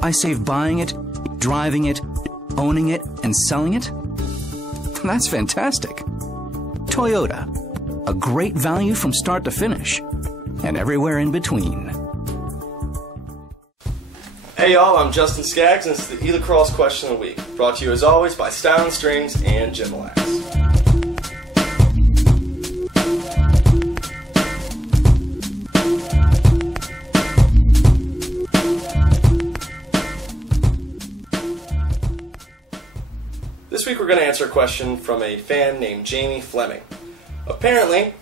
I save buying it, driving it, owning it, and selling it? That's fantastic. Toyota, a great value from start to finish, and everywhere in between. Hey y'all, I'm Justin Skaggs, and this is the lacrosse question of the week, brought to you as always by Style & Strings and Gym Lax. This week we're going to answer a question from a fan named Jamie Fleming. Apparently,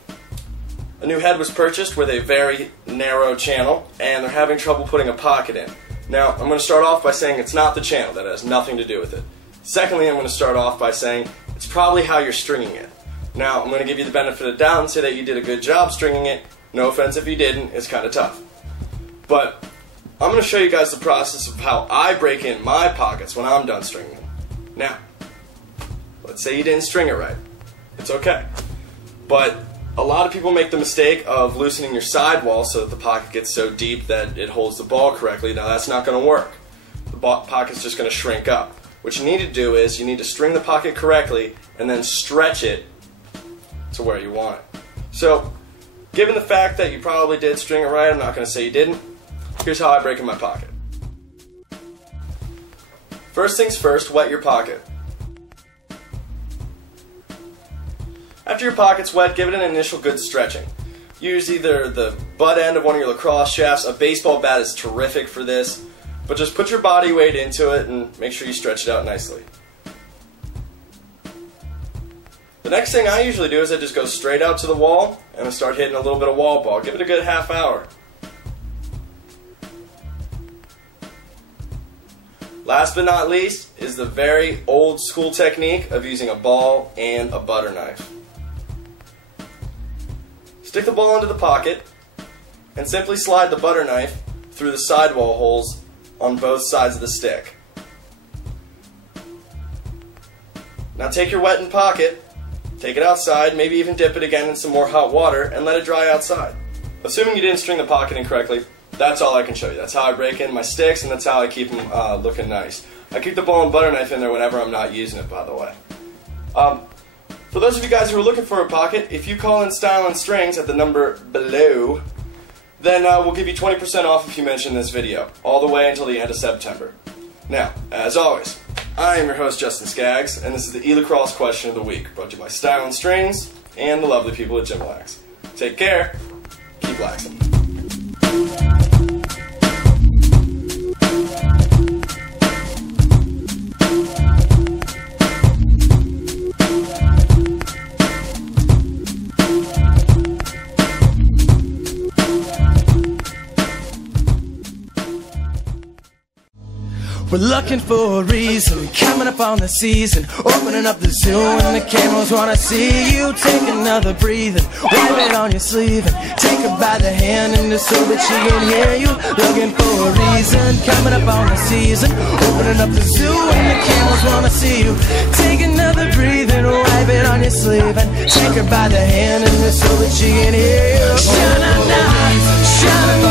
a new head was purchased with a very narrow channel, and they're having trouble putting a pocket in. Now, I'm going to start off by saying it's not the channel. That has nothing to do with it. Secondly, I'm going to start off by saying it's probably how you're stringing it. Now, I'm going to give you the benefit of the doubt and say that you did a good job stringing it. No offense if you didn't, it's kind of tough. But I'm going to show you guys the process of how I break in my pockets when I'm done stringing them. Now, let's say you didn't string it right. It's okay. But a lot of people make the mistake of loosening your sidewall so that the pocket gets so deep that it holds the ball correctly. Now that's not going to work. The pocket's just going to shrink up. What you need to do is you need to string the pocket correctly and then stretch it to where you want it. So, given the fact that you probably did string it right, I'm not going to say you didn't. Here's how I break in my pocket. First things first, wet your pocket. After your pocket's wet, give it an initial good stretching. Use either the butt end of one of your lacrosse shafts. A baseball bat is terrific for this, but just put your body weight into it and make sure you stretch it out nicely. The next thing I usually do is I just go straight out to the wall and I start hitting a little bit of wall ball. Give it a good half hour. Last but not least is the very old school technique of using a ball and a butter knife. Stick the ball into the pocket and simply slide the butter knife through the sidewall holes on both sides of the stick. Now take your wettened pocket, take it outside, maybe even dip it again in some more hot water and let it dry outside. Assuming you didn't string the pocket in correctly, that's all I can show you. That's how I break in my sticks and that's how I keep them looking nice. I keep the ball and butter knife in there whenever I'm not using it, by the way. For those of you guys who are looking for a pocket, if you call in Style & Strings at the number below, then we'll give you 20% off if you mention this video, all the way until the end of September. Now, as always, I am your host, Justin Skaggs, and this is the lacrosse question of the week, brought to you by Style & Strings and the lovely people at Gym Lax. Take care, keep laxing. We're looking for a reason, coming up on the season, opening up the zoo and the cameras wanna see you. Take another breathing, wipe it on your sleeve and take her by the hand and just so that she can hear you. Looking for a reason, coming up on the season, opening up the zoo and the cameras wanna see you. Take another breathing, wipe it on your sleeve and take her by the hand and just so that she can hear you. Sha-na-na, sha-na-na.